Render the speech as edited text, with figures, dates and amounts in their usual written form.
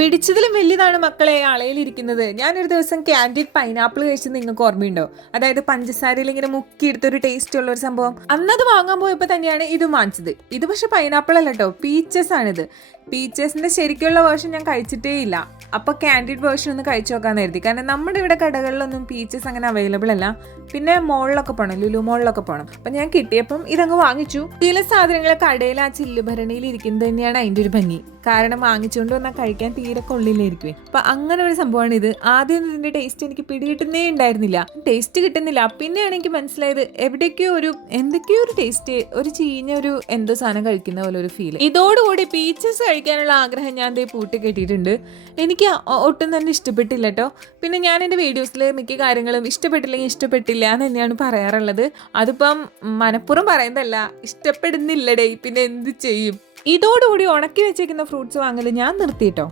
പിടിച്ചതിലും വലിയതാണ് മക്കളെ അളയിലിരിക്കുന്നത്. ഞാനൊരു ദിവസം ക്യാൻഡിഡ് പൈനാപ്പിൾ കഴിച്ചത് നിങ്ങൾക്ക് ഓർമ്മയുണ്ടോ? അതായത് പഞ്ചസാരയിൽ ഇങ്ങനെ മുക്കിയെടുത്തൊരു ടേസ്റ്റ് ഉള്ള ഒരു സംഭവം. അന്നത് വാങ്ങാൻ പോയപ്പോൾ തന്നെയാണ് ഇത് വാങ്ങിച്ചത്. ഇത് പക്ഷെ പൈനാപ്പിൾ അല്ല കേട്ടോ, പീച്ചസ് ആണിത്. പീച്ചസിന്റെ ശരിക്കുള്ള വേർഷൻ ഞാൻ കഴിച്ചിട്ടേ ഇല്ല. അപ്പോൾ ക്യാൻഡിഡ് വേർഷൻ ഒന്ന് കഴിച്ചു നോക്കാന്ന് കരുതി. കാരണം നമ്മുടെ ഇവിടെ കടകളിലൊന്നും പീച്ചസ് അങ്ങനെ അവൈലബിൾ അല്ല. പിന്നെ മോളിലൊക്കെ പോകണം, ലുലു മോളിലൊക്കെ പോകണം. അപ്പം ഞാൻ കിട്ടിയപ്പം ഇതങ്ങ് വാങ്ങിച്ചു. ചില സാധനങ്ങൾ കടയിൽ ആ ചില്ലുഭരണിയിൽ ഇരിക്കുന്നത് തന്നെയാണ് അതിൻ്റെ ഒരു ഭംഗി. കാരണം വാങ്ങിച്ചുകൊണ്ട് വന്നാൽ കഴിക്കാൻ തീരെ കൊള്ളില്ലായിരിക്കും. അപ്പം അങ്ങനെ ഒരു സംഭവമാണ് ഇത്. ആദ്യം ഇതിൻ്റെ ടേസ്റ്റ് എനിക്ക് പിടികിട്ടുന്നേ ഉണ്ടായിരുന്നില്ല, ടേസ്റ്റ് കിട്ടുന്നില്ല. പിന്നെയാണ് എനിക്ക് മനസ്സിലായത് എന്തൊക്കെയോ ഒരു ടേസ്റ്റ്, ഒരു ചീഞ്ഞ ഒരു എന്തോ സാധനം കഴിക്കുന്ന പോലെ ഒരു ഫീൽ. ഇതോടുകൂടി പീച്ചസ് കഴിക്കാനുള്ള ആഗ്രഹം ഞാൻ ദേ പൂട്ടി കെട്ടിയിട്ടുണ്ട്. എനിക്ക് ഒട്ടും തന്നെ ഇഷ്ടപ്പെട്ടില്ല കേട്ടോ. പിന്നെ ഞാൻ എൻ്റെ വീഡിയോസിൽ മിക്ക കാര്യങ്ങളും ഇഷ്ടപ്പെട്ടില്ലെങ്കിൽ ഇഷ്ടപ്പെട്ടില്ല എന്ന് തന്നെയാണ് പറയാറുള്ളത്. അതിപ്പം മനഃപൂർവ്വം പറയുന്നതല്ല, ഇഷ്ടപ്പെടുന്നില്ലടേ, പിന്നെ എന്ത് ചെയ്യും. ഇതോടുകൂടി ഉണക്കി വെച്ചേക്കുന്ന ഫ്രൂട്ട്സ് വാങ്ങൽ ഞാൻ നിർത്തിയിട്ടോ.